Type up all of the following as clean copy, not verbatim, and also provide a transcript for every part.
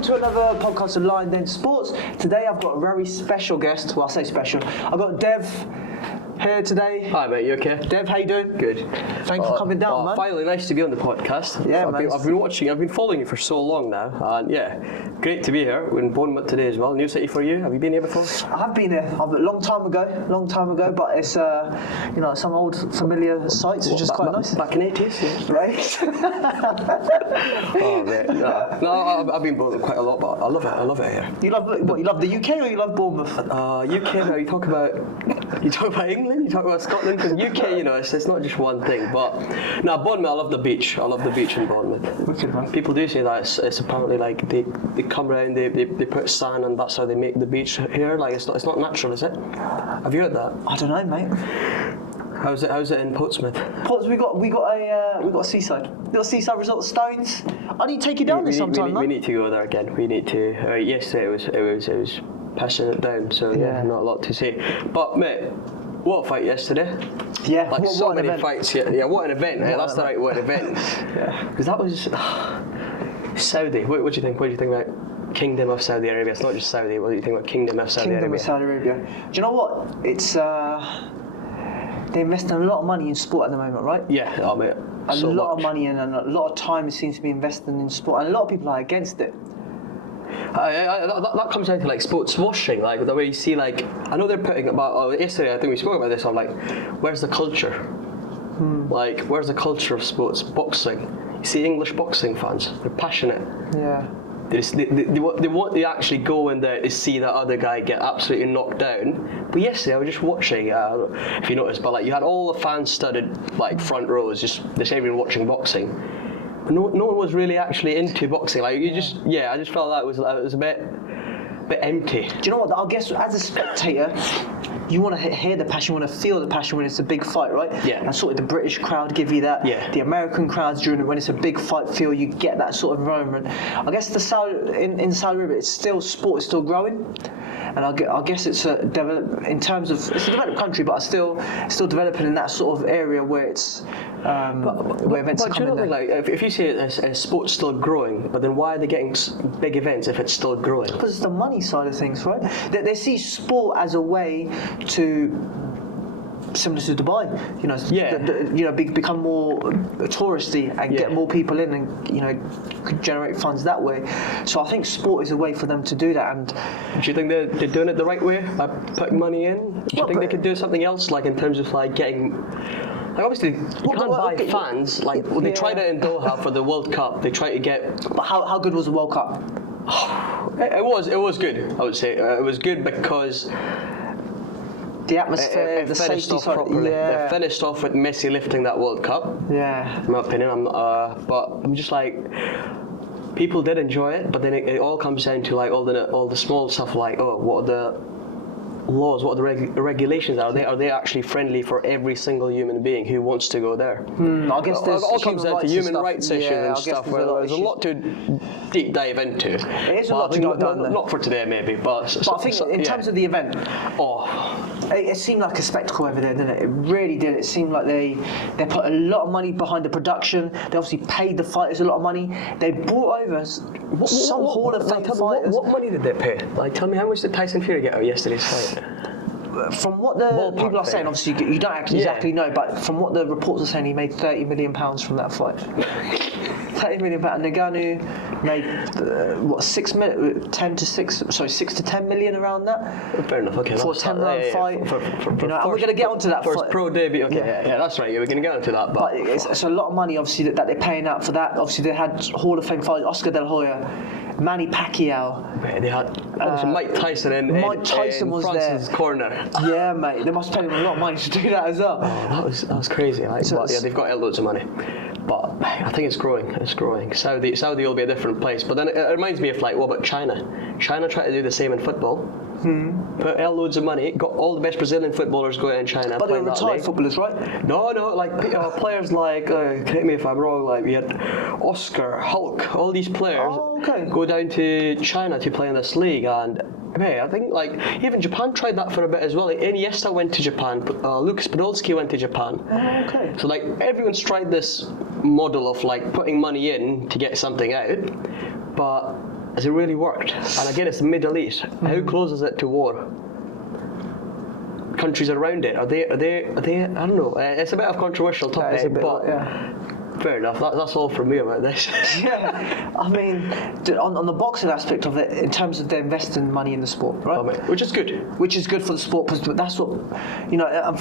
welcome to another podcast of Lion Den Sports. Today I've got a very special guest. Well, I say special. I've got Dev here today. Hi mate, you okay? Dev, how you doing? Good. Thanks for coming down, man. Finally, nice to be on the podcast. Yeah, I've been following you for so long now, and yeah, great to be here. We're in Bournemouth today as well. New city for you. Have you been here before? I've been here a long time ago, but it's some old familiar sites, which is quite nice. Back in the 80s, yeah. Right? Oh mate, no, I've been Bournemouth quite a lot, but I love it here. You love what? You love the UK or you love Bournemouth? UK. Now you talk about England, you talk about Scotland, because UK, it's not just one thing. But no, Bournemouth, I love the beach. I love the beach in Bournemouth. Wicked, man. People do say that it's apparently like they come around, they put sand, and that's how they make the beach here. Like it's not natural, is it? Have you heard that? I don't know, mate. How's it in Portsmouth? We got a seaside. Little seaside resort, Stones. I need to take you down there sometime, man. We need to go there again. We need to. Yesterday it was passing it down. So yeah, not a lot to say. But mate, what a fight yesterday. Yeah, like what so an many event. fights. Yeah, what an event. That's the right word, event. Yeah, because that was Saudi. What do you think? What do you think about Kingdom of Saudi Arabia? It's not just Saudi. What do you think about Kingdom of Saudi Arabia? Kingdom of Saudi Arabia. Do you know what? It's they're investing a lot of money in sport at the moment, right? Yeah, oh mate. A lot of money and a lot of time seems to be invested in sport, and a lot of people are against it. That comes down to like sports washing, like the way you see, like I know they're putting about. Yesterday, I think we spoke about this. I'm like, where's the culture? Like, where's the culture of sports boxing? You see English boxing fans, they're passionate. Yeah. They actually go in there to see that other guy get absolutely knocked down. But yesterday I was just watching, if you noticed, but like you had all the fans studded like front rows, just the same even watching boxing. But no one was really actually into boxing. Like I just felt that it was a bit empty. Do you know what? I guess as a spectator, you want to hear the passion, you want to feel the passion when it's a big fight, right? Yeah. And sort of the British crowd give you that. Yeah. The American crowds when it's a big fight feel, you get that sort of environment. I guess in Saudi Arabia, sport is still growing. And I guess it's in terms of it's a developed country, but it's still developing in that sort of area where it's where events are coming. But like if you say sport's still growing, but then why are they getting big events if it's still growing? Because it's the money side of things, right? They see sport as a way to. Similar to Dubai, become more touristy and get more people in, and could generate funds that way. So I think sport is a way for them to do that. And do you think they're doing it the right way by putting money in? Do you think they could do something else, like in terms of like getting? Like obviously, you can't buy fans. Like they tried it in Doha for the World Cup. They tried to get. But how good was the World Cup? It was good. I would say it was good because. The atmosphere, the safety side, properly. They finished off with Messi lifting that World Cup. Yeah. In my opinion, but I'm just like, people did enjoy it, but then it all comes down to like all the small stuff, like what are the laws, what are the regulations are they actually friendly for every single human being who wants to go there? I guess it all comes down to human rights issues and stuff. There's a lot to deep dive into. It is a lot to dive down there. Not for today, maybe, but I think in terms of the event, it seemed like a spectacle over there, didn't it? It really did. It seemed like they put a lot of money behind the production. They obviously paid the fighters a lot of money. They brought over some Hall of Fame fighters. What money did they pay? Like, tell me, how much did Tyson Fury get out of yesterday's fight? From what the people are saying, obviously you don't exactly know, but from what the reports are saying, he made £30 million from that fight. £30 million. Ngannou made 6 to 10 million around that. Fair enough. Okay. For a 10-round fight. And we're going to get onto that first fight. Pro debut. Okay. Yeah, that's right. We're going to get onto that. But it's a lot of money, obviously, that they're paying out for that. Obviously, they had Hall of Fame fighters, Oscar De La Hoya, Manny Pacquiao. Mate, they had Mike Tyson in was Francis' there. corner. Yeah, mate. They must pay him a lot of money to do that as well. Oh, that was crazy. They've got loads of money. But I think it's growing. It's growing. Saudi will be a different place. But then it reminds me of like, what about China? China tried to do the same in football. Put loads of money. Got all the best Brazilian footballers going in China. But they're retired footballers, right? No. Like players like, correct me if I'm wrong. Like we had Oscar, Hulk, all these players go down to China to play in this league, and I think like even Japan tried that for a bit as well. Iniesta went to Japan. Lucas Podolski went to Japan. So like everyone's tried this model of like putting money in to get something out, but has it really worked? And again, it's the Middle East. How close is it to war? Countries around it, are they? I don't know. It's a bit of a controversial topic, but fair enough. That's all from me about this. Yeah, I mean, on the boxing aspect of it, in terms of they're investing money in the sport, right? Which is good. Which is good for the sport, because that's what, you know,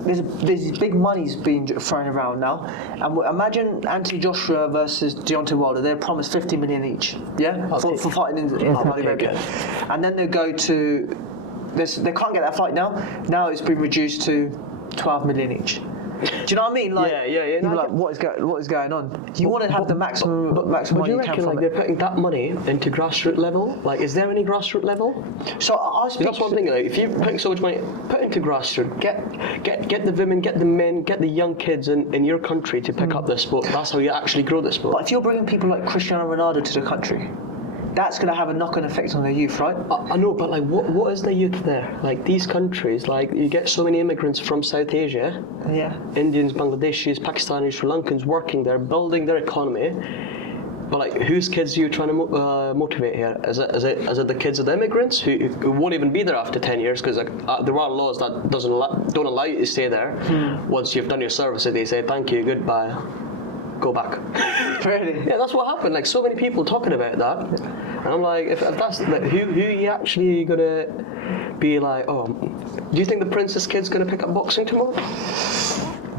there's these big monies being thrown around now. And imagine Anthony Joshua versus Deontay Wilder. They're promised 50 million each, for fighting in Saudi Arabia. And then they go to, they can't get that fight now. Now it's been reduced to 12 million each. Do you know what I mean? Like, you're like, what is going on? You want to have the maximum money you can from like, they're putting that money into grassroots level? Like, is there any grassroots level? So I speak. That's one thing. Like, if you're putting so much money, put into grassroots. Get the women, get the men, get the young kids in your country to pick up this sport. That's how you actually grow the sport. But if you're bringing people like Cristiano Ronaldo to the country, that's going to have a knock-on effect on the youth, right? I know, but like, what is the youth there? Like, these countries, like, you get so many immigrants from South Asia, Indians, Bangladeshis, Pakistanis, Sri Lankans working there, building their economy. But like, whose kids are you trying to motivate here? Is it the kids of the immigrants who won't even be there after 10 years because there are laws that don't allow you to stay there once you've done your services? They say thank you, goodbye. Go back. Really? Yeah, that's what happened. Like, so many people talking about that, and I'm like, if that's like, who are you actually gonna be like? Oh, do you think the Prince's kid's gonna pick up boxing tomorrow?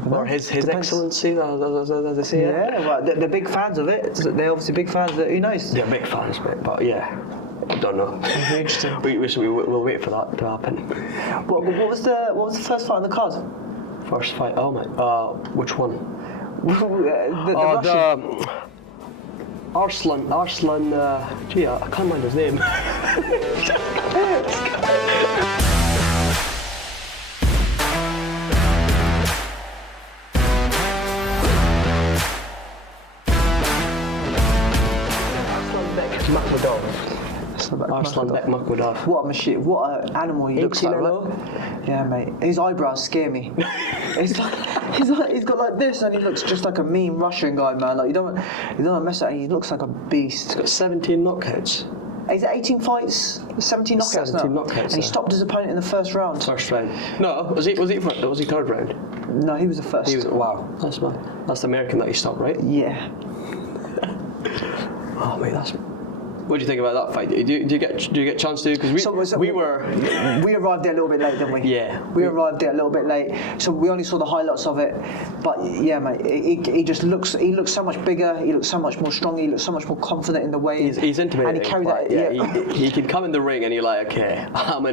Or his excellency, as they say. Yeah, well, they're big fans of it. They're obviously big fans of it. Who knows? They're big fans, but yeah. I don't know. Interesting. We'll wait for that to happen. What was the first fight on the card? First fight? Oh my. Which one? the Russian. Arslan, gee, I can't mind his name. Arslan Makhmudov. What a machine! What an animal he looks like, right? Yeah, mate. His eyebrows scare me. He's got like this, and he looks just like a mean Russian guy, man. Like you don't want to mess with him. He looks like a beast. He's got 17 knockouts. He's at 18 fights, 17 knockouts 17 now. knockouts, and he stopped his opponent in the first round. First round. No, was he third round? No, he was the first. Wow, that's the American that he stopped, right? Yeah. Oh mate, that's. What do you think about that fight? Do you get a chance to? Because we arrived there a little bit late, didn't we? Yeah. We arrived there a little bit late, so we only saw the highlights of it. But yeah, mate, he looks so much bigger. He looks so much more stronger. He looks so much more confident in the way he's intimidating. And he carried that. Yeah. He can come in the ring and you're like, okay, I'm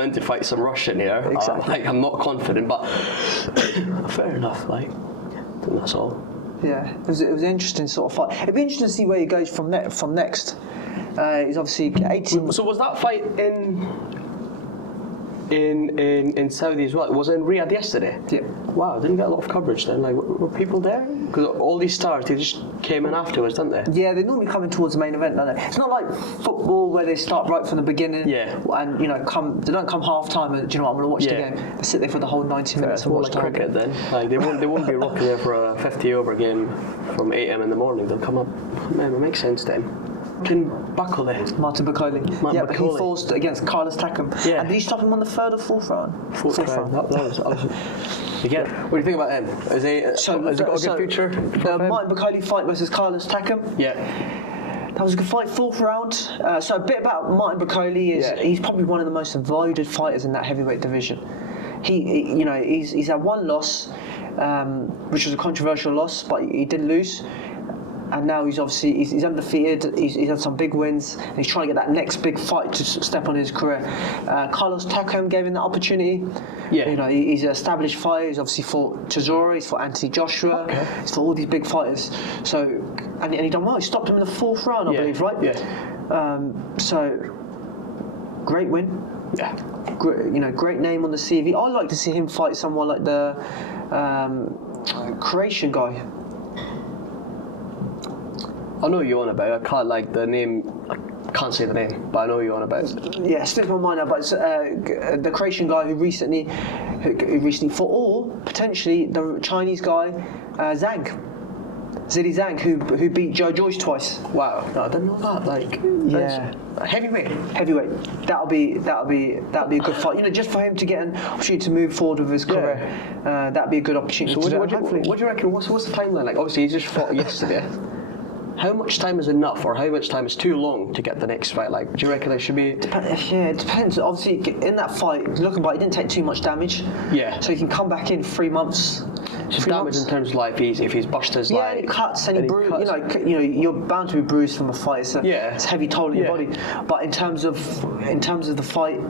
in to fight some Russian here. Exactly. I'm not confident, but fair enough. Like, and that's all. Yeah, it was an interesting sort of fight. It'd be interesting to see where he goes from next. He's obviously 18. So was that fight in Saudi as well? Was it in Riyadh yesterday? Yeah. Wow, didn't get a lot of coverage then. Like, were people there? Because all these stars, they just came in afterwards, didn't they? Yeah, they normally come in towards the main event, don't they? It's not like football where they start right from the beginning. Yeah. And they don't come half time and do you know what, I'm going to watch the game. They sit there for the whole 90 minutes. It's more like cricket then. Like they won't be rocking there for a 50-over game from 8 a.m. in the morning. They'll come up. Man, it makes sense then. Martin Bakole. Yeah, but he forced against Carlos Takam. Yeah. And did he stop him on the third or fourth round? Fourth round. That was again. What do you think about him? Has he got a good future? The Martin Bakole fight versus Carlos Takam. Yeah. That was a good fight, fourth round. So a bit about Martin Bakole is he's probably one of the most avoided fighters in that heavyweight division. He's had one loss, which was a controversial loss, but he did lose. And now he's obviously he's undefeated. He's had some big wins, and he's trying to get that next big fight to step on his career. Carlos Takam gave him that opportunity. Yeah. He's an established fighter. He's obviously fought Chisora. He's fought Anthony Joshua. Okay. He's fought all these big fighters. So, and he done well. He stopped him in the fourth round, I believe, right? Yeah. So, great win. Yeah. Great name on the CV. I'd like to see him fight someone like the Croatian guy. I know you're on about. I can't the name. I can't say the name, but I know you're on about. Yeah, slipped my mind now. But it's, the Croatian guy who recently fought, or potentially the Chinese guy Zhang. Zhilei Zhang, who beat Joe Joyce twice. Wow, no, I didn't know that. Like, Yeah. heavyweight. Heavyweight. That'll be a good fight. You know, just for him to get an opportunity to move forward with his career. That'd be a good opportunity. So to what do you reckon? What's the timeline? Like, obviously, he just fought yesterday. How much time is enough, or how much time is too long to get the next fight? Like, do you reckon there should be? Yeah, it depends. Obviously, in that fight, looking back, he didn't take too much damage. Yeah. So he can come back in 3 months. So damage in terms of like if he's busted his Yeah, and he cuts and he bruises. You know, you're bound to be bruised from a fight. It's a heavy toll on your body. But in terms of the fight,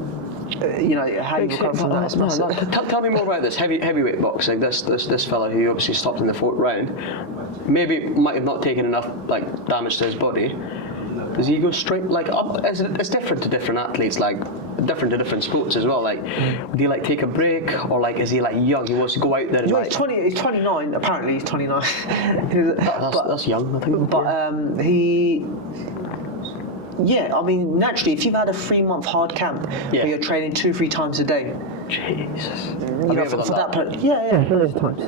you know, how you recover from that is massive. Tell me more about this heavyweight boxing. This fella who obviously stopped in the 4th round, maybe might have not taken enough like damage to his body. Does he go straight like up? It's different to different athletes, like different to different sports as well. Like, would he like take a break, or like is he like young? He wants to go out there. And, He's 29. Apparently, he's 29. That's young, I think. But he. Yeah, I mean, naturally, if you've had a 3-month hard camp where you're training 2-3 times a day, Jesus. you know, for that. Yeah, those times.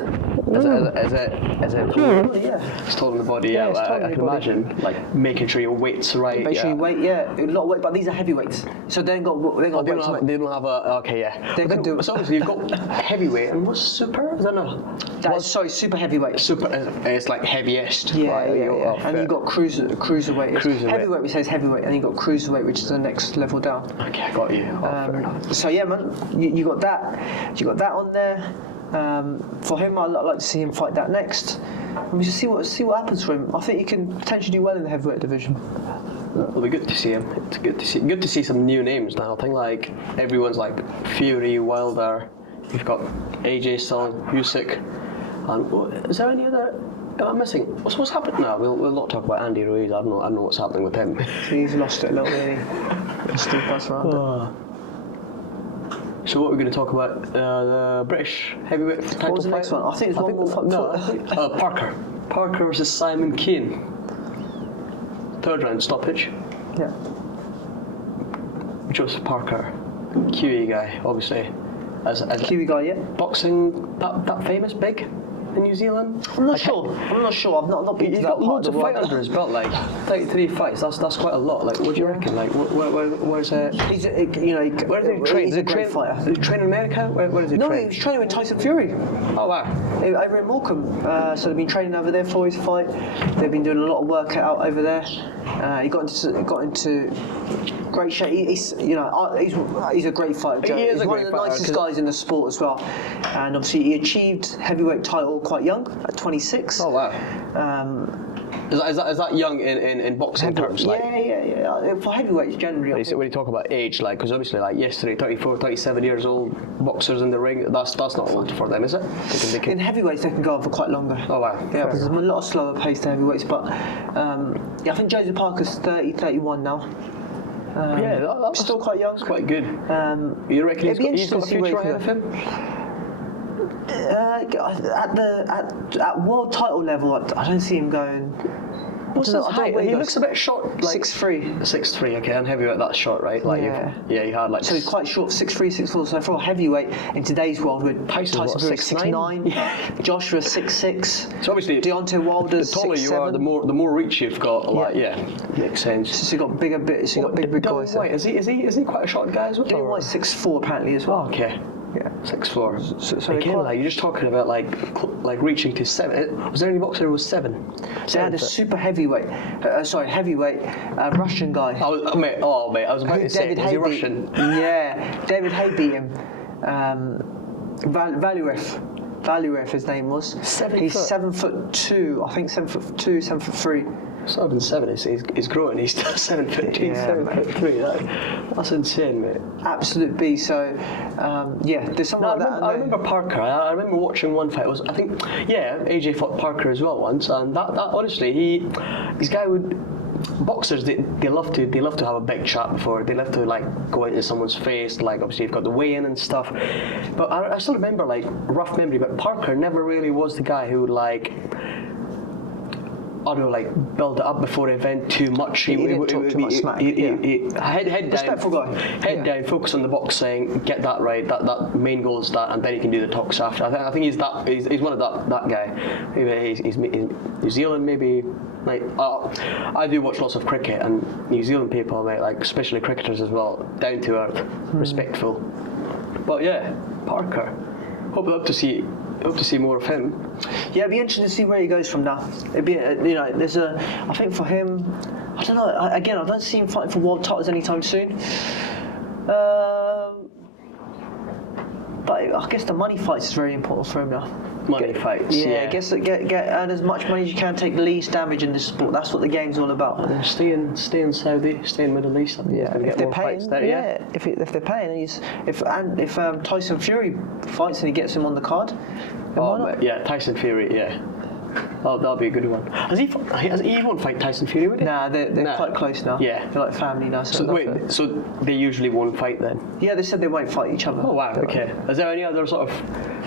As a it's told on the body. Yeah, it's told on I your can body. imagine like making sure your weight's right. Make sure you weight, a lot of weight, but these are heavyweights, so they ain't got weight to weight. They don't have a They can do. So obviously you've got heavyweight and what's super? I don't know. That's super heavyweight. Super. It's like heaviest. Yeah. And you've got cruiserweight. Cruiserweight. We say it's heavyweight, and you've got cruiserweight, which is the next level down. Okay, I got you. Fair enough. So yeah, man, you got that. You got that on there. For him, I'd like to see him fight that next. And we just see what happens for him. I think he can potentially do well in the heavyweight division. It'll be good to see him. It's good to see some new names now. I think like everyone's like Fury, Wilder. You've got AJ still, Usyk, and is there any other? Am I missing? What's happening now? We'll not talk about Andy Ruiz. I don't know what's happening with him. He's lost it a little bit. Lost the bus around. So what we're going to talk about? The British heavyweight title fight. What was the next one? I think it's one more fight. Parker versus Simon Keane. 3rd round stoppage. Yeah. Joseph Parker, Kiwi guy, obviously. As Kiwi guy, yeah. Boxing that famous, big in New Zealand. I'm not sure. I've not been to He's that got part loads of of the fight world. under his belt, like 33 fights. That's quite a lot. Like, what do you reckon? Like, where's it? He's Where does he train? He's a great fighter. Does he train in America? Where does he No, train? he was training with Tyson Fury Oh wow. over in Morecambe. So they've been training over there for his fight. They've been doing a lot of work out over there. He got into great shape. He's a great fighter. Joe. He is He's a one great of the fighter, nicest 'cause- guys in the sport as well. And obviously he achieved heavyweight title quite young at 26. Oh wow. Is that young in boxing terms? Like, Yeah. For heavyweights generally. I think. when you talk about age, like, because obviously, like yesterday, 34, 37 years old boxers in the ring, that's not old for them, is it? They can, In heavyweights, they can go on for quite longer. oh wow. Yeah, because there's a lot of slower pace to heavyweights. But I think Joseph Parker's 30, 31 now. That's Still quite young. That's quite good. You reckon it'd be he's got a interesting to see future where ahead of him? At world title level, I don't see him going. What's his height? He looks a bit short. Like 6'3". 6'3", okay, and heavyweight, that's short, right? Like, you had like. So he's quite short, 6'3", 6'4". So for a heavyweight in today's world, with Tyson's what, Fury 6'9"? 6'9", Joshua 6'6". So obviously, Deontay Wilder's the taller 6'7". you are, the more reach you've got. Like, makes sense. So you got bigger bits. You got big guys. White, is he quite a short guy as well? Dillian White's 6'4" apparently as well. Oh, okay. Yeah. 6'4". So again, like you're just talking about like reaching to 7. Was there any boxer who was 7? They had a super heavyweight, heavyweight Russian guy. Mate, I was about to say, was he Russian? Yeah, David Hay beat him. Valuev, his name was. He's 7'2", I think 7'2", 7'3". It's not been 7, he's growing, he's still 7'2", 7'3". That's insane, mate. Absolute beast. So, there's something like that. I remember Parker. I remember watching one fight. AJ fought Parker as well once, and that honestly, this guy would. Boxers, they love to have a big chat before. They love to like go into someone's face. Like obviously you've got the weigh-in and stuff. But I still remember like rough memory. But Parker never really was the guy who would like. I don't know, like build it up before the event too much. He didn't talk too much smack. Head down, Respectful guy. down, focus on the boxing, get that right. That main goal is that, and then you can do the talks after. I think he's one of that guy. Maybe he's New Zealand, maybe. Like I do watch lots of cricket, and New Zealand people, mate, like especially cricketers as well, down to earth, respectful. But yeah, Parker. Hope to see more of him. Yeah, it'd be interesting to see where he goes from now. It'd be, I think for him, I don't know. I don't see him fighting for world titles anytime soon. But I guess the money fights is very important for him now. Money fights. Yeah, I guess get earn as much money as you can, take the least damage in this sport. That's what the game's all about. Stay in Saudi, stay in Middle East. I think he's gonna if get they're more paying, fights there. if they're paying, if Tyson Fury fights and he gets him on the card, then why not? Yeah, Tyson Fury. Yeah. Oh, that'll be a good one. Has he won't fight Tyson Fury with it? Nah, they're quite close now. Yeah. They're like family now. So they usually won't fight then? Yeah, they said they won't fight each other. Oh wow, okay. Is there any other sort of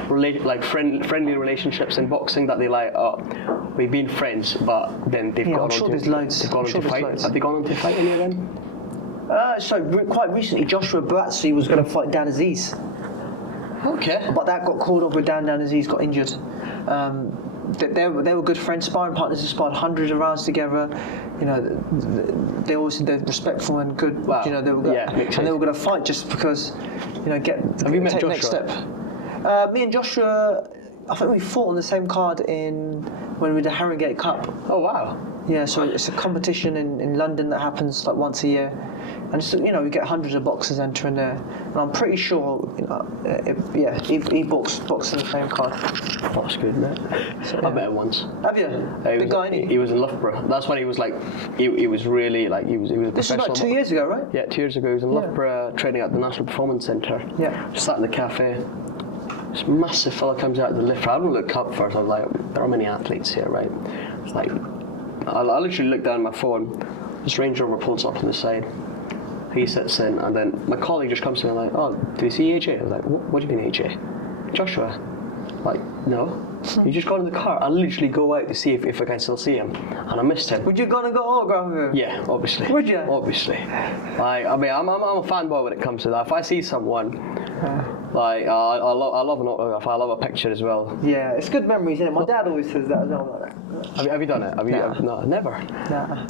friendly relationships in boxing that they like? Oh, we've been friends, but then they've gone on to there's loads. They've gone on to fight. Loads. Have they gone on to fight any of them? Quite recently, Joshua Buatsi was going to fight Dan Aziz, Okay. but that got called off with Dan Aziz got injured. They were good friends, sparring partners. They sparred hundreds of rounds together. You know, they're respectful and good. Wow. You know, they were good, Yeah, makes and they sense. were going to fight just because, you know, Have you met take the Joshua? next step. Me and Joshua, I think we fought on the same card when we did the Harrogate Cup. Oh wow. Yeah, so it's a competition in London that happens like once a year, and it's, you know, we get hundreds of boxers entering there, and I'm pretty sure, you know, he boxed in the same card. That's good, mate. So, I met him once. Have you? Big guy, ain't he? He was in Loughborough. That's when he was like, he was really like, he was a This was professional. like 2 years ago, right? Yeah, 2 years ago. He was in Loughborough training at the National Performance Centre. Yeah. Just sat in the cafe. This massive fella comes out of the lift. I haven't looked up first. I was like, there are many athletes here, right? It's like, I literally looked down at my phone. This Range Rover pulls up on the side. He sits in, and then my colleague just comes to me and like, oh, do you see AJ? I was like, what do you mean AJ? Joshua? Like, no. You just got in the car. I literally go out to see if I can still see him, and I missed him. Would you gonna go autograph with him? Yeah, obviously. Would you? Obviously. Like, I mean, I'm a fanboy when it comes to that. If I see someone, like, I love an autograph. I love a picture as well. Yeah, it's good memories, isn't it? My dad always says that as well. Have you done it? No, never. Nah.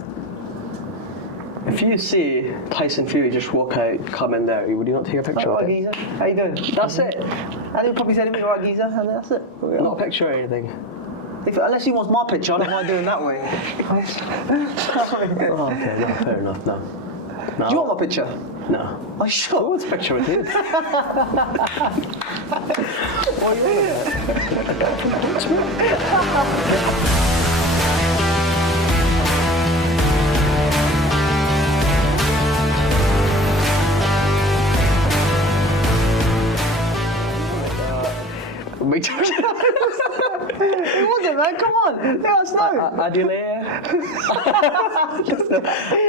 If you see Tyson Fury just walk out, come in there, would you not take a picture Alright, with him? geezer. How you doing? That's it. And he'll probably say to me, alright, geezer, and that's it. Not a picture or anything. Unless he wants my picture, I don't mind doing that way. Oh, okay, no, fair enough, no. Do you want my picture? No. Are you sure? What's a picture with you? What are you It wasn't, man. Come on. Let us know. Adelaide?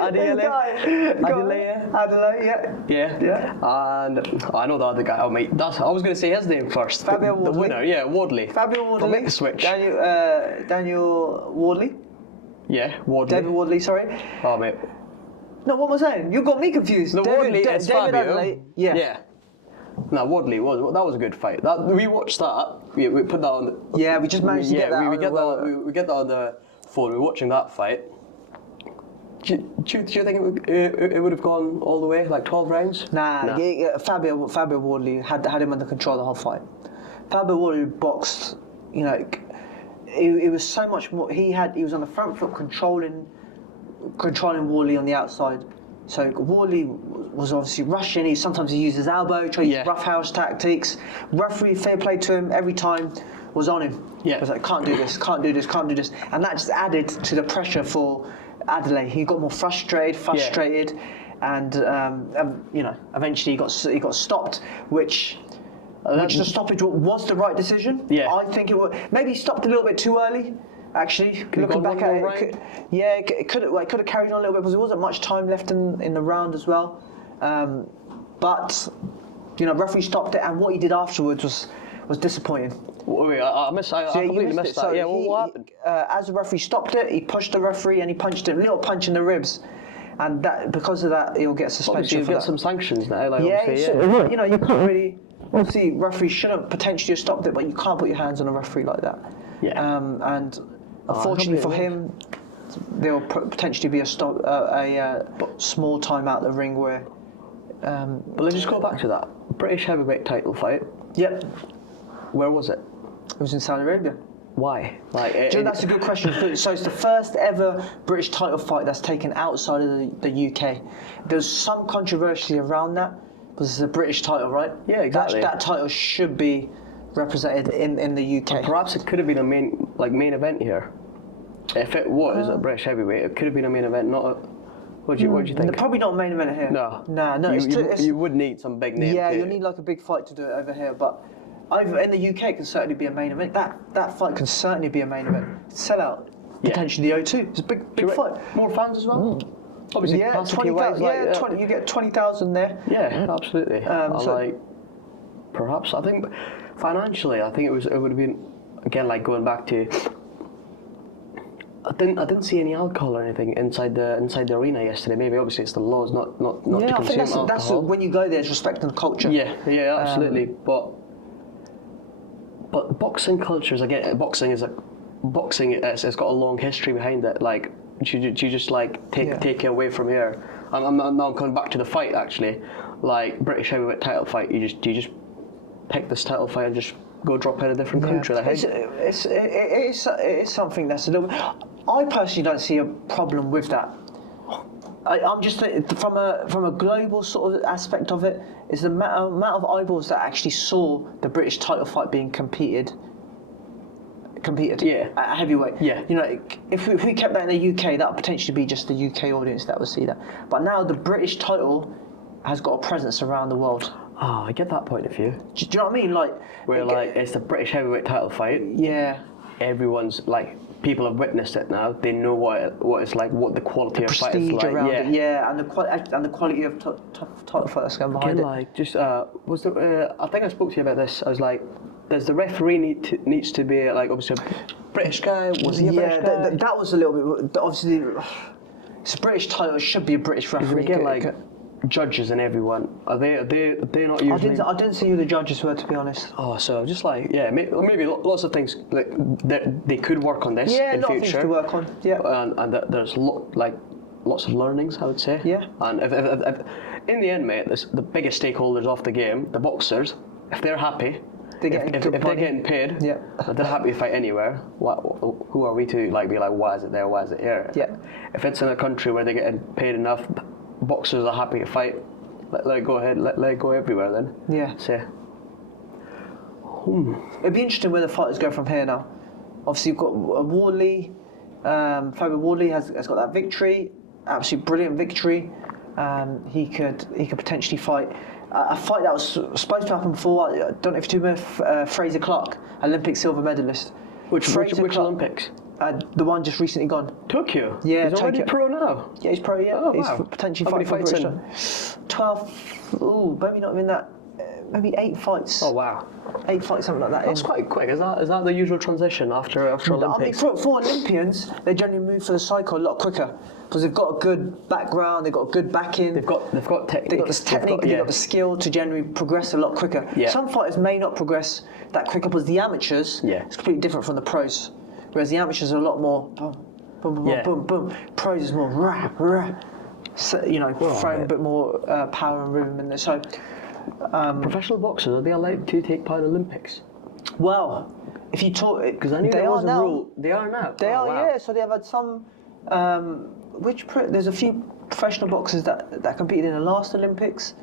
Adelaide, yeah. Yeah. And I know the other guy. Oh, mate. I was going to say his name first. Fabio The Wardley. winner, yeah, Wardley. Fabio Wardley. Make the switch. Daniel Wardley. Yeah, Wardley. David Wardley, sorry. Oh, mate. No, what was I saying? You got me confused. The Wardley is David Fabio. Adelaide. Yeah. No, Wardley that was a good fight. We watched that. We put that on. We just managed to get that. We get that on the phone. We're watching that fight. Do you think it would have gone all the way, like 12 rounds? Nah. Fabio Wardley had him under control the whole fight. Fabio Wardley boxed, you know, it was so much more. He was on the front foot controlling Wardley on the outside. So Wardley was obviously rushing. Sometimes he used his elbow, tried to use roughhouse tactics. Referee, fair play to him every time, was on him. Yeah. Was like, can't do this, and that just added to the pressure for Adelaide. He got more frustrated, and you know, eventually he got stopped, which the stoppage was the right decision. Yeah. I think it was. Maybe he stopped a little bit too early. Actually, looking back at it, it could have carried on a little bit because there wasn't much time left in the round as well. But you know, referee stopped it, and what he did afterwards was disappointing. Wait, I completely missed that. So Yeah, well, what happened? As the referee stopped it, he pushed the referee and he punched him, a little punch in the ribs. And that, because of that, he'll get suspension. Obviously, for you'll get that. some sanctions now. Like, Yeah, obviously, you know, you can't really. Obviously, referees shouldn't potentially have stopped it, but you can't put your hands on a referee like that. Yeah. And unfortunately for him, there will potentially be a small time out the ring where. But let's just go back to that British heavyweight title fight. Yep. Where was it? It was in Saudi Arabia. Why? Like, Do you know, that's a good question. So it's the first ever British title fight that's taken outside of the UK. There's some controversy around that because it's a British title, right? Yeah, exactly. That title should be represented in the UK. And perhaps it could have been a main event here. If it was a British heavyweight, it could have been a main event, not a. What do you think? Probably not a main event here. No. No. You would need some big name. Yeah, you'll need like a big fight to do it over here, but over in the UK it can certainly be a main event. That fight can certainly be a main event. Sell out potentially the O2. It's a big fight. More fans as well. Obviously, Yeah, capacity 20,000. wise, 20. You get 20,000 there. Yeah, absolutely. Perhaps I think financially, I think it would have been again like going back to. I didn't see any alcohol or anything inside the arena yesterday. Maybe obviously it's the laws not to consume alcohol. That's when you go there, it's respecting the culture. Yeah, absolutely. But boxing cultures, again, boxing it's got a long history behind it. Like, do you just like take it away from here? I'm now coming back to the fight actually. Like British heavyweight title fight, you just pick this title fight and just go drop in a different country. Like, it is something that's a little bit. I personally don't see a problem with that. I'm just from a global sort of aspect of it is the amount of eyeballs that actually saw the British title fight being competed at heavyweight. Yeah. You know, if we kept that in the UK, that would potentially be just the UK audience that would see that. But now the British title has got a presence around the world. Oh, I get that point of view. Do you know what I mean? Like, where it's the British heavyweight title fight. Yeah. Everyone's like, people have witnessed it now. They know what it's like, what the quality of fight is like. Around it, and the quality of title fight that's going behind it. Like, just I think I spoke to you about this. I was like, does the referee needs to be like obviously a British guy? Was he a British guy? That was a little bit obviously. It's a British title. It should be a British referee. Again, like judges and everyone, are they not usually? I didn't see who the judges were, to be honest. Oh, so just like maybe lots of things like they could work on this in future. Things to work on. Yeah, and there's lots of learnings, I would say. Yeah. And if in the end, mate, the biggest stakeholders of the game, the boxers, if they're happy. If they're getting paid, if they're happy to fight anywhere, who are we to be like, why is it there, why is it here? Yeah. If it's in a country where they're getting paid enough, boxers are happy to fight, let it go ahead, let it go everywhere then. Yeah. So, it'd be interesting where the fighters go from here now. Obviously, you've got Wardley, Fabian Wardley has got that victory, absolutely brilliant victory. He could potentially fight. A fight that was supposed to happen before, I don't know if you remember Fraser Clark, Olympic silver medalist. Which Olympics? The one just recently gone. Tokyo? Yeah, he's already pro now? Yeah, he's pro, yeah. Oh, he's wow. potentially How fighting many for fights British. 12, maybe not even that, maybe 8 fights. Oh, wow. 8 fights, something like that. That's quite quick. Is that the usual transition after Olympics? I mean, for Olympians, they generally move for the cycle a lot quicker because they've got a good background, they've got good backing. They've got technique. They've got this technique, they've got the skill to generally progress a lot quicker. Yeah. Some fighters may not progress that quicker because the amateurs, it's completely different from the pros. Whereas the amateurs are a lot more boom, boom, boom, boom, boom. Pros is more rah, rah. So, throwing a bit more power and rhythm in there. So, professional boxers, are they allowed to take part in Olympics? Well, if you talk, because I knew there was a rule. They are now. They are, wow. Yeah. So they have had some. There's a few professional boxers that competed in the last Olympics.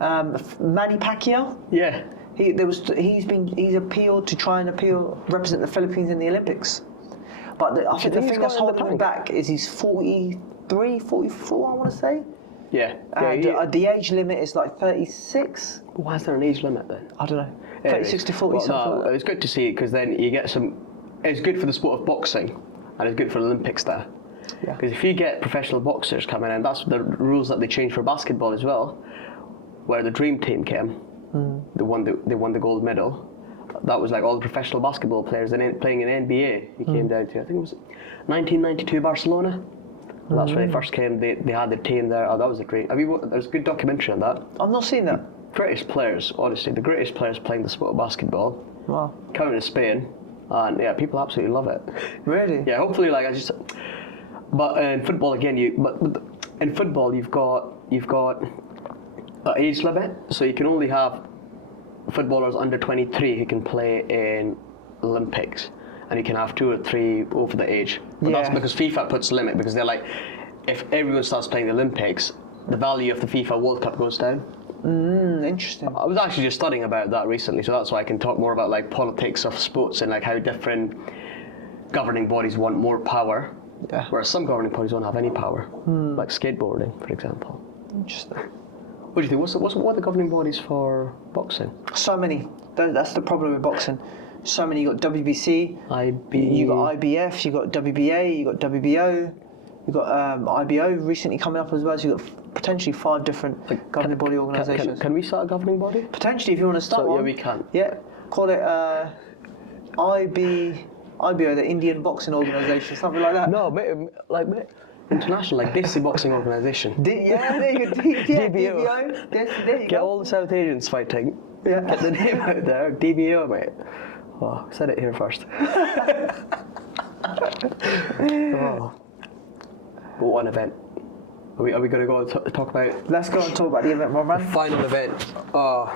Manny Pacquiao. Yeah. He's appealed to try and represent the Philippines in the Olympics. But I think the thing that's holding him back is he's 43, 44, I want to say. Yeah. The age limit is like 36. Why is there an age limit then? I don't know. 36 to 40 something. No, it's good to see because then you get some. It's good for the sport of boxing, and it's good for the Olympics there. Yeah. Because if you get professional boxers coming in, that's the rules that they changed for basketball as well, where the dream team came, they won the gold medal, that was like all the professional basketball players playing in NBA. He came down to, I think it was 1992 Barcelona. And that's when they first came. They had their team there. Oh, that was a great. I mean, there's a good documentary on that. I've not seen that. Greatest players, honestly, the greatest players playing the sport of basketball. Wow. Coming to Spain, and yeah, people absolutely love it. Really? Yeah, hopefully, like but in football again, but in football you've got an age limit, so you can only have footballers under 23 who can play in Olympics, and you can have 2 or 3 over the age. But that's because FIFA puts a limit, because they're like, if everyone starts playing the Olympics, the value of the FIFA World Cup goes down. Interesting. I was actually just studying about that recently, so that's why I can talk more about like politics of sports and like how different governing bodies want more power, whereas some governing bodies don't have any power, like skateboarding, for example. Interesting. What do you think? What are the governing bodies for boxing? So many. That's the problem with boxing. So many. You got WBC. You got IBF. You got WBA. You got WBO. You got IBO recently coming up as well. So you got potentially 5 different governing body organisations. Can we start a governing body? Potentially, if you want to start one. Yeah, we can. Yeah. Call it IBO, the Indian Boxing Organisation, something like that. No, mate, international, like Desi Boxing Organisation. There you go. DBO. There you Get go. all the South Asians fighting. Yeah. Get the name out there. DBO, mate. Oh, said it here first. Oh. But one event. Are we going to go and talk about? Let's go and talk about the event, my man. Final event. Oh,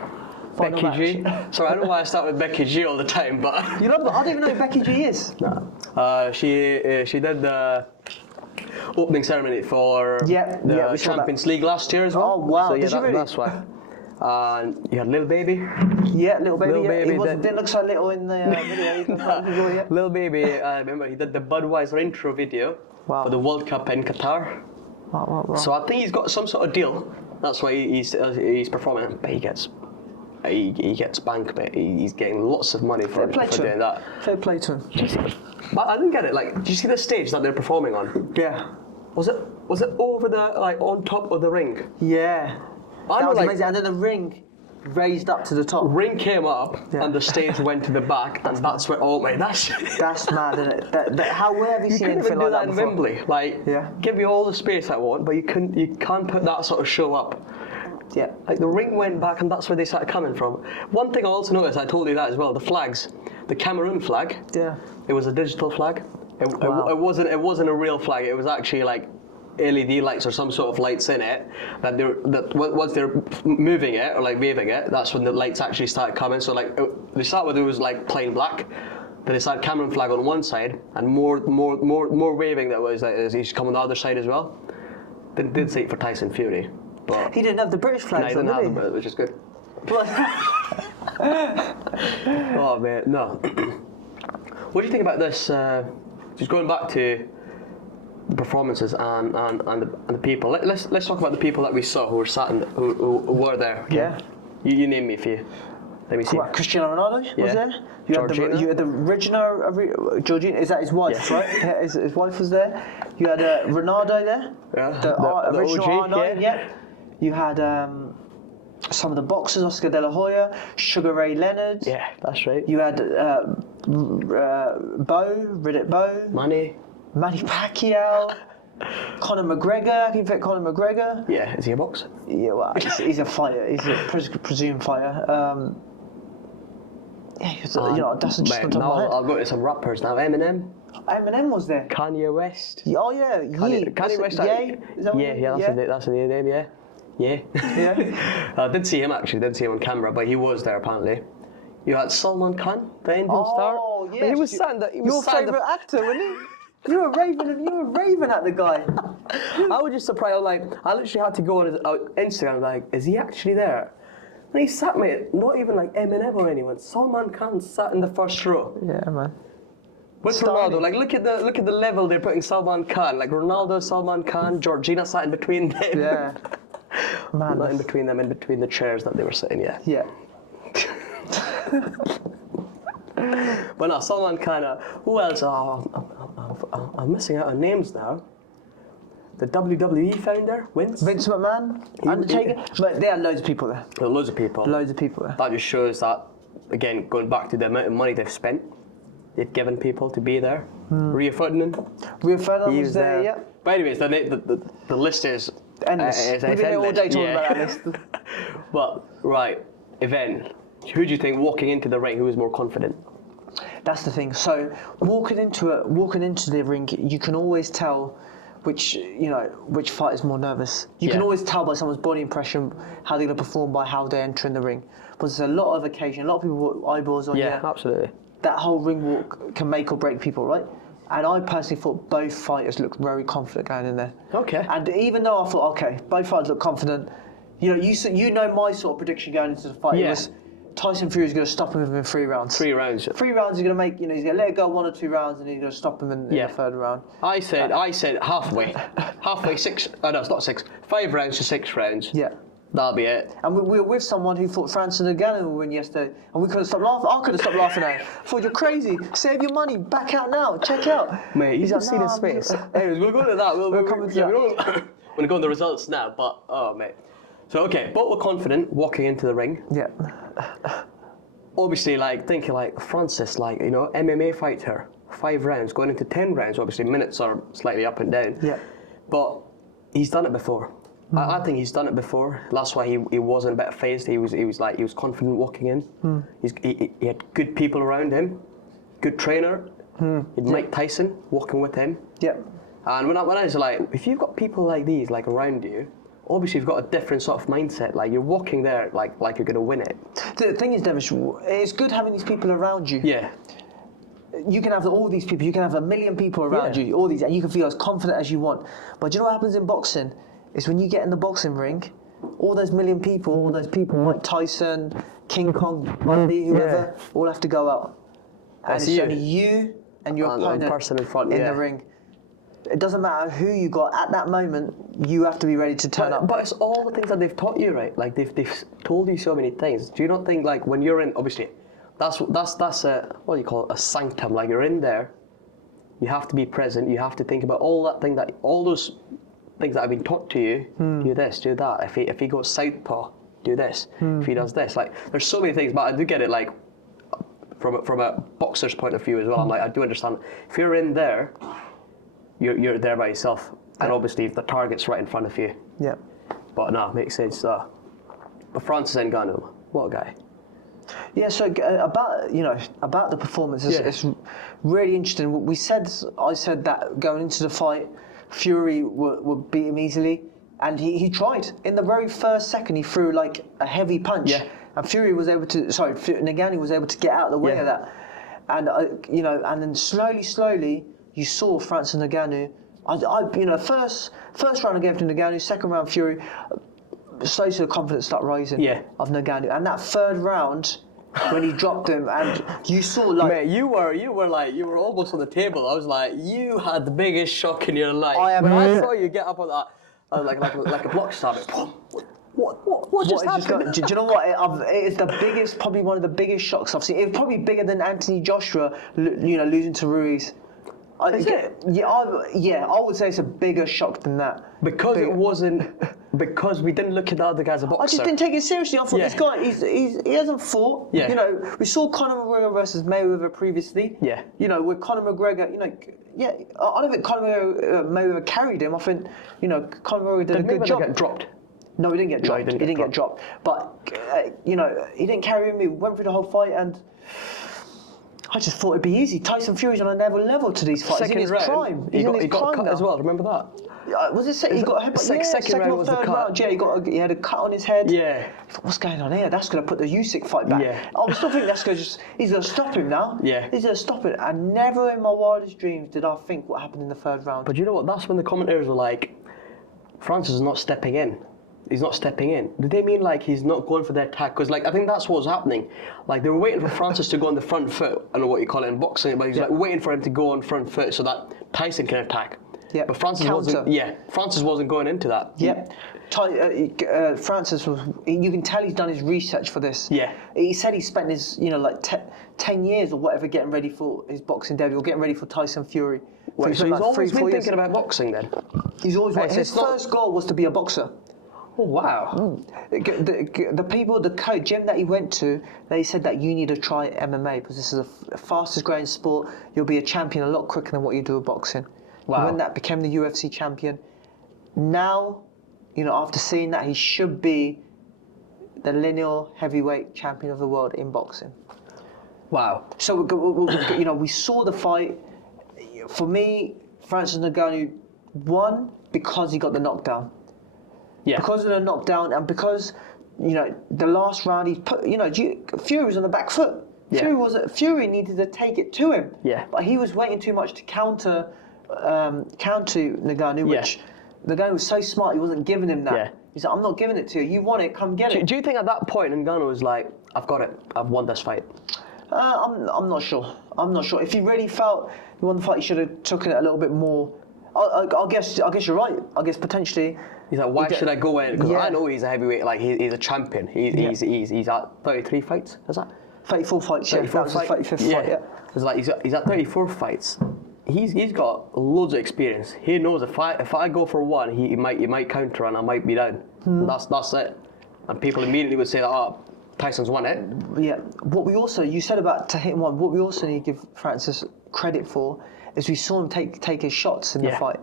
Final Becky G. Sorry, I don't know why I start with Becky G all the time, but You know, I don't even know who Becky G is. nah. She did the opening ceremony for the Champions League last year as well. Oh wow! So yeah, Did you really? that's why. And you had Lil Baby. Yeah, little baby. Lil Yeah. Baby He didn't look so little in the video. Lil Baby, I remember he did the Budweiser intro video for the World Cup in Qatar. Wow. So I think he's got some sort of deal. That's why he's performing. But he gets banked, but he's getting lots of money for doing that. Fair play to him. But I didn't get it. Like, did you see the stage that they're performing on? Yeah. Was it over the on top of the ring? Yeah. I That know, was like, amazing. And then the ring raised up to the top. Ring came up and the stage went to the back, and that's where That's mad, isn't it? Where have you seen couldn't anything even do like that that in before? Wembley. Like, give me all the space I want, but you can't put that sort of show up. Yeah. Like the ring went back, and that's where they started coming from. One thing I also noticed, I told you that as well. The flags, the Cameroon flag. Yeah. It was a digital flag. It wasn't a real flag. It was actually like LED lights or some sort of lights in it. That once they're moving it or like waving it, that's when the lights actually started coming. So like they started with it was like plain black. Then they started Cameroon flag on one side and more waving that was like he's come on the other side as well. They did say it for Tyson Fury. But He didn't have the British flags on, did he? which is good. Oh man, no. What do you think about this? Just going back to the performances and the people. Let's talk about the people that we saw who were who were there. Okay? Yeah. You name me a few. Let me see. What, Cristiano Ronaldo was there? Georgina. You had the Regina, Georgina, is that his wife, right? Yeah, his wife was there. You had Ronaldo there. Yeah. The original OG, R9, yeah. You had some of the boxers, Oscar De La Hoya, Sugar Ray Leonard. Yeah, that's right. You had Riddick Bowe. Manny Pacquiao. Conor McGregor. Can you fit Conor McGregor? Yeah, is he a boxer? Yeah, well, he's a fighter. He's a presumed fighter. That's just on top of my head. I'll go to some rappers now. Eminem was there. Kanye West. Oh yeah, Kanye West. That's the name. Yeah. I did see him actually. Didn't see him on camera, but he was there apparently. You had Salman Khan, the Indian star. Oh yeah. But he was saying that your favourite actor, wasn't he? You were raving at the guy. I was just surprised. I literally had to go on his Instagram. Like, is he actually there? And he sat, mate. Not even like Eminem or anyone. Salman Khan sat in the first row. Yeah, man. With Ronaldo, like look at the level they're putting Salman Khan. Like Ronaldo, Salman Khan, Georgina sat in between them. Yeah. Man. Not in between them, in between the chairs that they were sitting. Yeah. Yeah. But no, Salman Khan. Who else? I'm missing out on names now. The WWE founder, Vince McMahon, Undertaker. But there are loads of people there. Loads of people. Loads of people there. That just shows that again, going back to the amount of money they've spent, they've given people to be there. Rio Ferdinand was there, yeah. But anyways, the list is endless. We've been here all day talking about that list. But, right, event. Who do you think walking into the ring, who is more confident? That's the thing. So walking into the ring, you can always tell which fighter is more nervous. You can always tell by someone's body impression how they're going to perform by how they enter in the ring. But there's a lot of occasion, a lot of people put eyeballs on you. Yeah, absolutely. That whole ring walk can make or break people, right? And I personally thought both fighters looked very confident going in there. Okay. And even though I thought, okay, both fighters look confident, you know my sort of prediction going into the fight was Tyson Fury is going to stop him within 3 rounds. 3 rounds. 3 rounds. He's going to make. He's going to let it go 1 or 2 rounds, and he's going to stop him in the 3rd round. I said halfway, 6. Oh no, it's not 6. 5 rounds to 6 rounds. Yeah. That'll be it. And we were with someone who thought Francis Ngannou would win yesterday, and we couldn't stop laughing. I couldn't stop laughing at him. I thought, you're crazy. Save your money. Back out now. Check out. Mate, he's like, see his face. Anyways, we'll go to that. We'll come to that. We don't want to go on the results now, but mate. So okay, both were confident walking into the ring. Yeah. Obviously, thinking Francis, MMA fighter, 5 rounds, going into 10 rounds. Obviously, minutes are slightly up and down. Yeah. But he's done it before. I think he's done it before. That's why he wasn't a bit phased. He was confident walking in. He had good people around him, good trainer. He had Mike Tyson walking with him. Yeah. And when I was if you've got people like these around you, obviously you've got a different sort of mindset. You're walking there like you're going to win it. The thing is, Devesh, it's good having these people around you. Yeah. You can have all these people. You can have 1 million people around you. All these, and you can feel as confident as you want. But do you know what happens in boxing? Is when you get in the boxing ring, all those million people, Mike Tyson, King Kong, Bundy, whoever, all have to go out. And it's only you and your opponent person in front in the ring. It doesn't matter who you got at that moment. You have to be ready to turn up. But it's all the things that they've taught you, right? They've told you so many things. Do you not think when you're in, obviously, that's a what do you call it? A sanctum. You're in there, you have to be present. You have to think about all those things that have been taught to you. Do this, do that. If he goes southpaw, do this. If he does this, there's so many things. But I do get it, from a boxer's point of view as well. I do understand. If you're in there, you're there by yourself, and obviously if the target's right in front of you. Yeah. But no, makes sense. But Francis Ngannou, what a guy. Yeah. So about the performance, it's really interesting. I said that going into the fight, Fury would beat him easily, and he tried. In the very first second, he threw a heavy punch, and Ngannou was able to get out of the way of that, and and then slowly you saw Francis Ngannou. First round I gave to Ngannou, second round Fury. Slowly the confidence start rising of Ngannou, and that 3rd round. When he dropped him, and you saw Mate, you were almost on the table. I was you had the biggest shock in your life. When I saw you get up on that, like a block stab. What just happened? Do you know what? It's the biggest, probably one of the biggest shocks I've seen. It's probably bigger than Anthony Joshua, losing to Ruiz. Is it? Yeah, I would say it's a bigger shock than that. Because it wasn't. Because we didn't look at the other guy as a boxer. I just didn't take it seriously. I thought this guy, he hasn't fought. Yeah. We saw Conor McGregor versus Mayweather previously. Yeah. With Conor McGregor, I don't think Conor Mayweather carried him. I think, Conor McGregor did a good job. Get dropped? No, he didn't get dropped. He didn't get dropped. But, he didn't carry him. He went through the whole fight, and I just thought it'd be easy. Tyson Fury's on another level to these fights. He's in his prime. He got cut as well. Remember that? Was it? He got a headbutt. Second round was the cut. Yeah, he had a cut on his head. Yeah. What's going on here? That's going to put the Usyk fight back. Yeah. I still think that's going to he's going to stop him now. Yeah. He's going to stop it. And never in my wildest dreams did I think what happened in the 3rd round. But you know what? That's when the commentators were like, Francis is not stepping in. He's not stepping in. Did they mean he's not going for the attack? Because I think that's what was happening. They were waiting for Francis to go on the front foot. I don't know what you call it in boxing, but he's waiting for him to go on front foot so that Tyson can attack. Yeah. But Francis wasn't going into that. Yeah. Francis was. You can tell he's done his research for this. Yeah. He said he spent his 10 years or whatever getting ready for his boxing debut or getting ready for Tyson Fury. So he's always been thinking about boxing then. He's always his first goal was to be a boxer. Oh wow. The people, the gym that he went to, they said that you need to try MMA because this is the fastest growing sport. You'll be a champion a lot quicker than what you do with boxing. Wow. When that became the UFC champion, now, after seeing that, he should be the lineal heavyweight champion of the world in boxing. Wow. So we saw the fight. For me, Francis Ngannou won because he got the knockdown. Yeah. Because of the knockdown and because, the last round he put, Fury was on the back foot. Yeah. Fury needed to take it to him. Yeah. But he was waiting too much to counter Ngannou, which Ngannou was so smart he wasn't giving him that. Yeah. He's like, I'm not giving it to you. You want it, come get it. Do you think at that point Ngannou was like, I've got it, I've won this fight? I'm not sure. I'm not sure. If he really felt he won the fight, he should have taken it a little bit more. I guess you're right. I guess potentially. He's like, why should I go in? Because Yeah. I know he's a heavyweight, like he's a champion. He's at 33 fights, is that? 34 fights, yeah. That was his 35th fight, yeah. It's like he's at 34 fights. He's got loads of experience. He knows if I go for one, he might counter and I might be down. That's it. And people immediately would say that, oh, Tyson's won it. Yeah. What we also, you said about to hit one, what we also need to give Francis credit for is we saw him take his shots in the fight.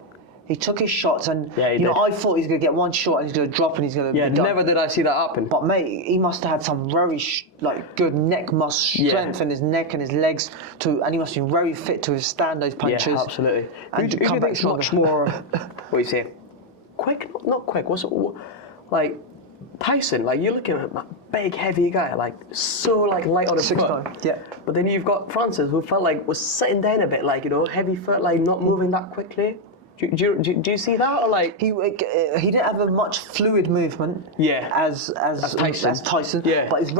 He took his shots and, I thought he's going to get one shot and he's going to drop and he's going to be done. Never did I see that happen. But mate, he must have had some very good neck muscle strength in his neck and his legs and he must be very fit to withstand those punches. Yeah, absolutely. And Who do you think's much more, what do you say, quick? Not quick, what's it, like, Tyson, like you're looking at that big heavy guy, like so like light on his foot. 6'9", yeah. But then you've got Francis who felt like was sitting down a bit, like heavy foot, like not moving that quickly. Do you see that or like he didn't have a much fluid movement? Yeah. As Tyson. Yeah. But he's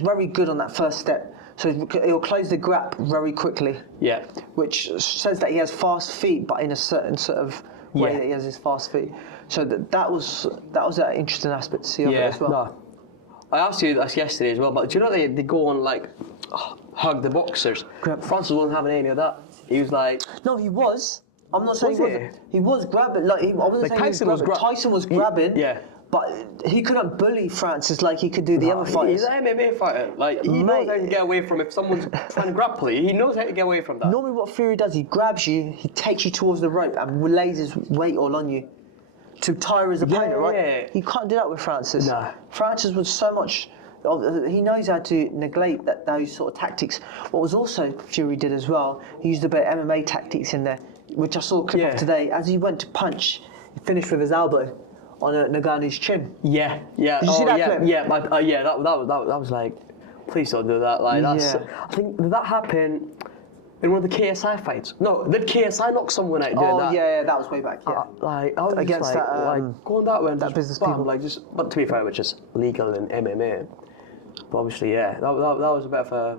very good on that first step. So he'll close the gap very quickly. Yeah. Which says that he has fast feet, but in a certain sort of way that he has his fast feet. So that was an interesting aspect to see of it as well. No. I asked you this yesterday as well, but do you know they go on like hug the boxers? Francis wasn't having any of that. He was like, no, he was. I'm not saying Was he wasn't. He was grabbing. I wasn't saying Tyson was grabbing. Tyson was grabbing. Yeah. But he couldn't bully Francis like he could do the other fighters. He's an MMA fighter. Like he knows how to get away from if someone's trying to grapple you. He knows how to get away from that. Normally, what Fury does, he grabs you, he takes you towards the rope, and lays his weight all on you to tire his opponent. Right? You can't do that with Francis. No. Francis was so much. He knows how to neglect those sort of tactics. What was also Fury did as well. He used a bit of MMA tactics in there, which I saw a clip of today. As he went to punch, he finished with his elbow on Ngannou's chin. Yeah. Did you see that clip? Yeah, that was like, please don't do that. Like that's. I think did that happen in one of the KSI fights? No, did KSI knock someone out doing that? Yeah, that was way back. Yeah. I was Against just that, like going that way and that just business bam, people. like just. But to be fair, which is legal in MMA. But obviously, that was a bit of a.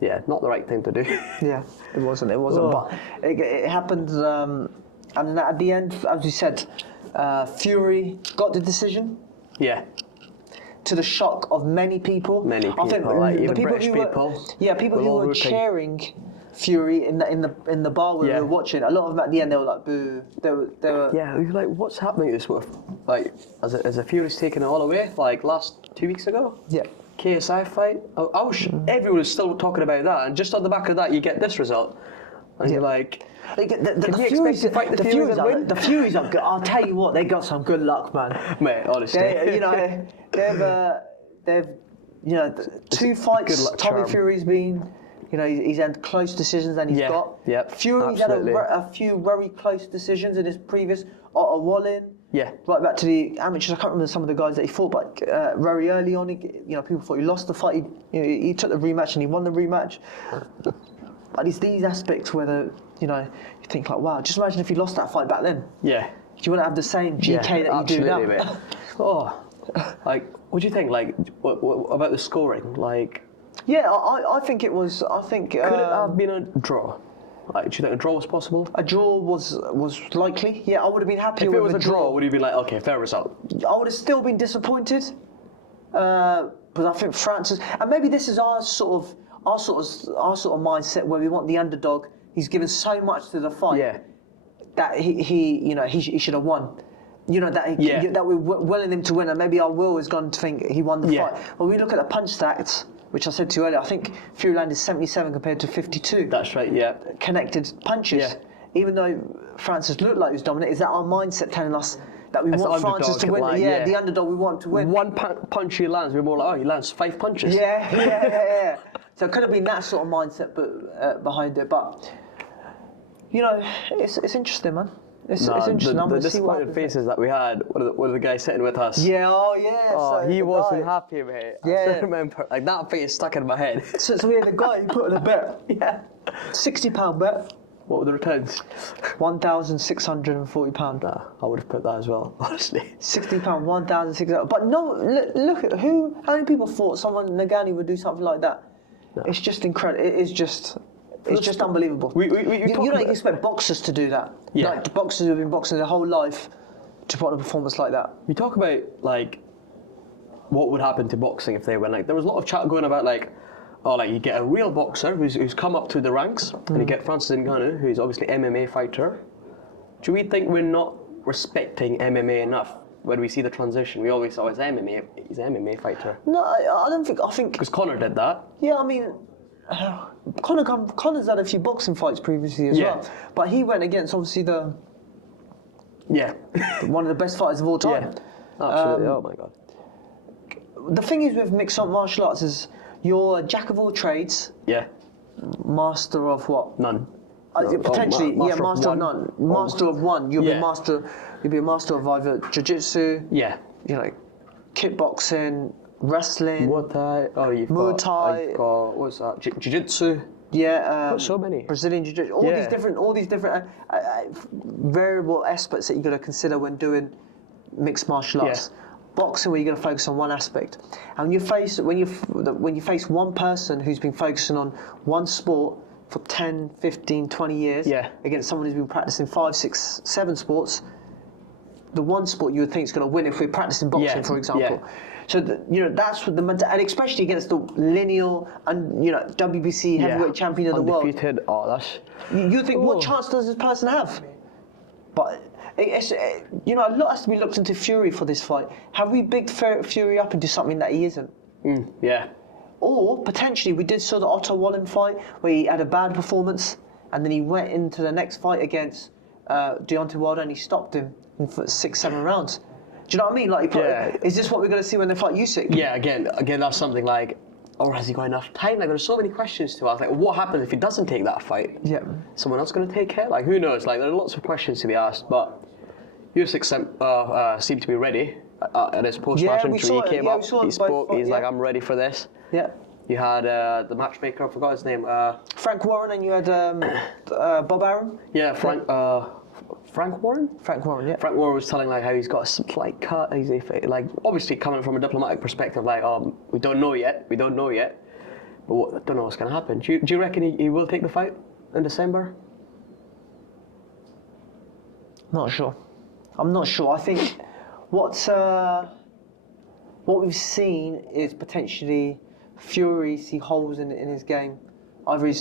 Yeah, not the right thing to do. Yeah, it wasn't. But it happened, and then at the end, as you said, Fury got the decision. Yeah. To the shock of many people. I think like the even people British who were, people who were cheering Fury in the bar where we were watching. A lot of them at the end they were like boo. They were. Yeah, we were like, what's happening? This like as a Fury's taken it all away like last 2 weeks ago. Yeah. KSI fight. Everyone was still talking about that, and just on the back of that, you get this result, and you're like, the Furies to fight the Furies and win? The Furies are good. I'll tell you what, they got some good luck, man. Mate, honestly, they've two fights. luck Tommy charm. Fury's been, he's had close decisions, and he's got. Yep, Fury's absolutely. had a few very close decisions in his previous. Otto Wallin. Yeah. Right back to the amateurs. I can't remember some of the guys that he fought, but very early on, people thought he lost the fight. He took the rematch and he won the rematch. But it's these aspects where you think like, wow, just imagine if he lost that fight back then. Yeah. You wouldn't have the same GK that you do now. Mate. Oh, like, what do you think? Like, what about the scoring? Like, yeah, I think it was. I think could it have been a draw? Like, do you think a draw was possible? A draw was likely. Yeah, I would have been happy if with it was a draw. Would you be like, okay, fair result? I would have still been disappointed, but I think Francis, and maybe this is our sort of mindset where we want the underdog. He's given so much to the fight that he should have won. you know, that that we're willing him to win, and maybe our will has gone to think he won the fight. Well, we look at the punch stats, which I said to you earlier. I think Fury landed 77 compared to 52. That's right. Yeah. Connected punches. Yeah. Even though Francis looked like he was dominant, is that our mindset telling us that we want Francis to win? Line, the underdog, we want to win. One punch he lands, we're more like, oh, he lands 5 punches. Yeah. So it could have been that sort of mindset behind it, but you know, it's interesting, man. It's interesting. The disappointed faces that we had, one of the guys sitting with us. Yeah, Oh, he wasn't happy, mate. Yeah. I still remember, like, that face stuck in my head. So we had a guy who put in a bet. Yeah. £60 bet. What were the returns? £1,640. Nah, I would have put that as well, honestly. £60, £1,600. But no, look at how many people thought someone Ngannou would do something like that? No. It's just incredible. It's just unbelievable. You don't expect boxers to do that. Yeah. Like boxers who've been boxing their whole life to put on a performance like that. We talk about, like, what would happen to boxing if they win. Like, there was a lot of chat going about, like, you get a real boxer who's come up through the ranks, and you get Francis Ngannou, who's obviously MMA fighter. Do we think we're not respecting MMA enough when we see the transition? We always he's an MMA fighter. No, I don't think. I think because Conor did that. Yeah, I mean, Conor's had a few boxing fights previously as well, but he went against obviously one of the best fighters of all time. Yeah, absolutely. Oh my God. The thing is with mixed martial arts is you're a jack of all trades. Yeah. Master of what? None. Potentially, master of none. Master of one. You'll be a master of either jiu-jitsu. Yeah. You know, kickboxing, wrestling. Muay Thai. Oh, Muay Thai. What's that? Jiu-jitsu. Yeah. So many. Brazilian jiu-jitsu. All these different variable aspects that you got to consider when doing mixed martial arts. Yeah. Boxing, where you're going to focus on one aspect, and when you face one person who's been focusing on one sport for 10, 15, 20 years, against someone who's been practicing 5, 6, 7 sports, the one sport you would think is going to win if we're practicing boxing, for example. Yeah. So that's what and especially against the lineal and WBC Heavyweight champion of the world. Undefeated. Oh, that's. You think what chance does this person have? But. A lot has to be looked into Fury for this fight. Have we bigged Fury up into something that he isn't? Yeah. Or potentially we did saw the Otto Wallin fight where he had a bad performance and then he went into the next fight against Deontay Wilder and he stopped him in 6, 7 rounds. Do you know what I mean? Like, is this what we're going to see when they fight Usyk? Yeah. Again, that's something like. Or has he got enough time? Like, there's so many questions to ask. Like, what happens if he doesn't take that fight? Yeah. Someone else going to take it? Like, who knows? Like, there are lots of questions to be asked. But Usyk seemed to be ready at his post-match interview. He came up, he spoke. He's like, "I'm ready for this." Yeah. You had the matchmaker. I forgot his name. Frank Warren, and you had Bob Arum. Yeah, Frank Warren? Frank Warren, yeah. Frank Warren was telling like how he's got a slight cut. He's like obviously coming from a diplomatic perspective, like we don't know yet, but I don't know what's going to happen. Do you reckon he will take the fight in December? Not sure. I'm not sure. I think what we've seen is potentially Fury see holes in his game. Either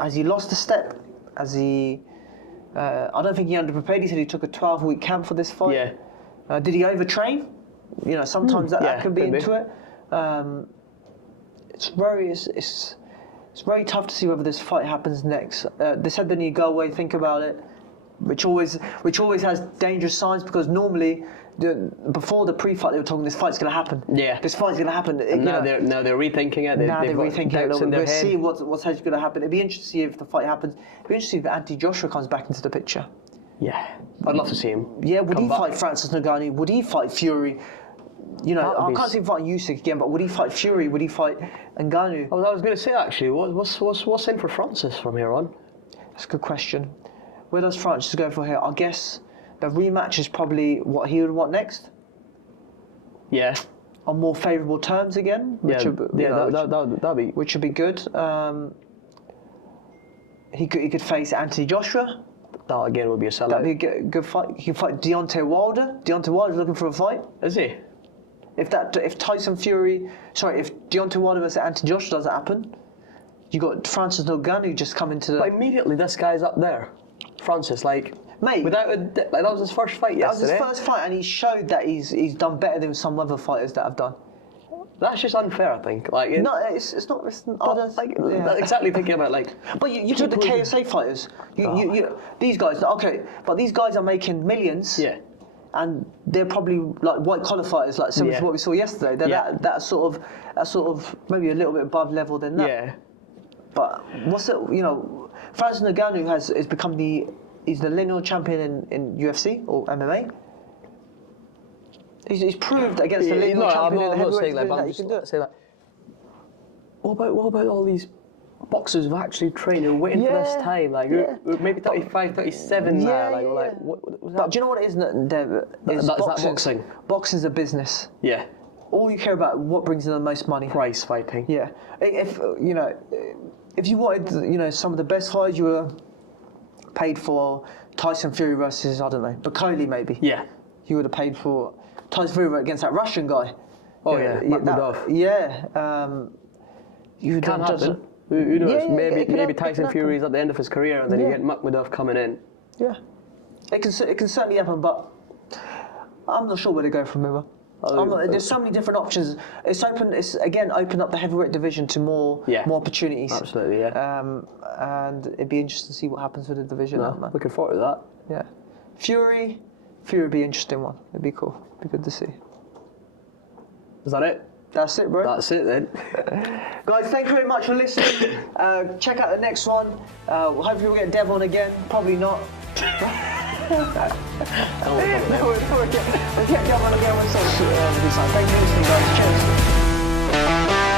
has he lost a step? Has he? I don't think he underprepared. He said he took a 12-week camp for this fight. Yeah. Did he overtrain? Sometimes that could be into it. It's very tough to see whether this fight happens next. They said they need to go away, think about it, which always has dangerous signs because normally before the pre-fight they were talking this fight's going to happen. Yeah. This fight's going to happen. Now they're rethinking it. They're rethinking it. We'll see what's actually going to happen. It'd be interesting to see if the fight happens. It'd be interesting if Anthony Joshua comes back into the picture. Yeah. I'd love to see him. Yeah. Would he fight Francis Ngannou? Would he fight Fury? I can't see him fighting Usyk again, but would he fight Fury? Would he fight Ngannou? I was going to say actually, what's in for Francis from here on? That's a good question. Where does Francis go for here? I guess the rematch is probably what he would want next. Yeah. On more favourable terms again. That'd be. Which would be good. He could face Anthony Joshua. That again would be a sellout. That'd be a good fight. He could fight Deontay Wilder. Deontay Wilder's looking for a fight. Is he? If Deontay Wilder versus Anthony Joshua doesn't happen, you got Francis Ngannou just coming to the. But immediately this guy's up there. Francis, like. Mate, Without like that was his first fight that was his yesterday. first fight, and he showed that he's done better than some other fighters that have done. That's just unfair, I think. Like, No, it's not. exactly thinking about like. But you took the KSA fighters. These guys. Okay, but these guys are making millions. Yeah. And they're probably like white collar fighters, like similar to what we saw yesterday. They're that sort of maybe a little bit above level than that. Yeah. But what's it? Francis Ngannou has become he's the lineal champion in UFC or MMA. He's proved against the lineal champion in the heavyweight division that he can do it. Say that. What about all these boxers who've actually trained and waiting for this time? Like maybe 35, 37 now. Like what was that? But do you know what it is? Is that boxing? Boxing's a business. Yeah. All you care about what brings in the most money. Price fighting. Yeah. If you wanted some of the best fights, you were paid for Tyson Fury versus I don't know Bakoli maybe. Yeah. You would have paid for Tyson Fury against that Russian guy. Oh yeah. Makhmudov. You Can't happen. Who knows? Yeah, maybe Tyson Fury's at the end of his career, and then you get Makhmudov coming in. Yeah. It can certainly happen, but I'm not sure where to go from here. There's so many different options. It's again opened up the heavyweight division to more opportunities. Absolutely, yeah. And it'd be interesting to see what happens with the division. Man. Looking forward to that. Yeah. Fury would be an interesting one. It'd be cool. It'd be good to see. Is that it? That's it, bro. That's it then. Guys, thank you very much for listening. Check out the next one. Hopefully we'll get Dev on again. Probably not. We'll get Dev on again. Thank you for listening, guys. Cheers.